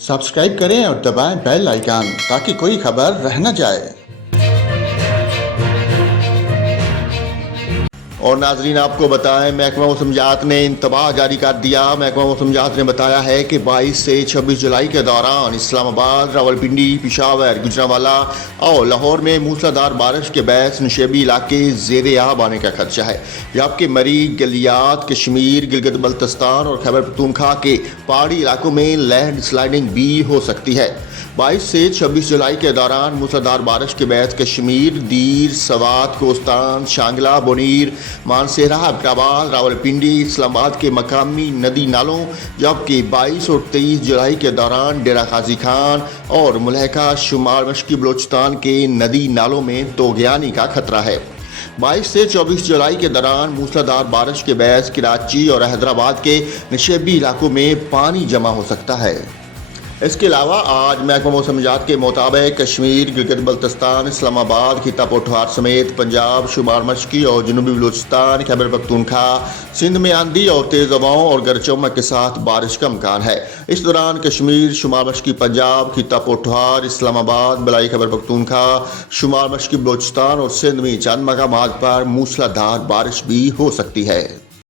Subscribe करें और दबाएं बेल आइकन ताकि कोई खबर रह न जाए। और नाजरीन आपको बताएं, महकमा मौसमियात ने इंतबाह जारी कर दिया। महकमा मौसमियात ने बताया है कि 22 से 26 जुलाई के दौरान इस्लामाबाद, रावलपिंडी, पिशावर, गुजरांवाला और लाहौर में मूसलाधार बारिश के बायस नशेबी इलाके ज़ेरे आब आने का खदशा है, जबकि मरीग, गलियात, कश्मीर, गिलगित बल्तिस्तान और खैबर पख्तूनख्वा के पहाड़ी इलाकों में लैंड स्लाइडिंग भी हो सकती है। 22 से 26 जुलाई के दौरान मूसलाधार बारिश के बाद कश्मीर, दीर, सवात, कोस्तान, शांगला, बोनीर, मानसेरा, अब्टाबाद, रावलपिंडी, इस्लामाबाद के मकामी नदी नालों, जबकि 22 और 23 जुलाई के दौरान डेरा गाजी खान और मुलहका शुमाल मशरकी बलोचिस्तान के नदी नालों में तोगयानी का खतरा है। 22 से 24 जुलाई के दौरान मूसलाधार बारिश के बायस कराची और हैदराबाद के नशेबी इलाकों में पानी जमा हो सकता है। इसके अलावा आज महकमा मौसमियात के मुताबिक कश्मीर, गिलगित बल्तिस्तान, इस्लामाबाद, खिता पोठवार समेत पंजाब, शुमाल मशरकी और जनूबी बलूचिस्तान, खैबर पख्तूनख्वा, सिंध में आंधी और तेज़ हवाओं और गरज चमक के साथ बारिश का इम्कान है। इस दौरान कश्मीर, शुमाल मशरकी पंजाब, खिता पोठवार, इस्लामाबाद, बलाई खैबर पख्तूनख्वा, शुमाल मशरकी बलूचिस्तान और सिंध में चंद मकामात पर मूसलाधार बारिश भी हो सकती है।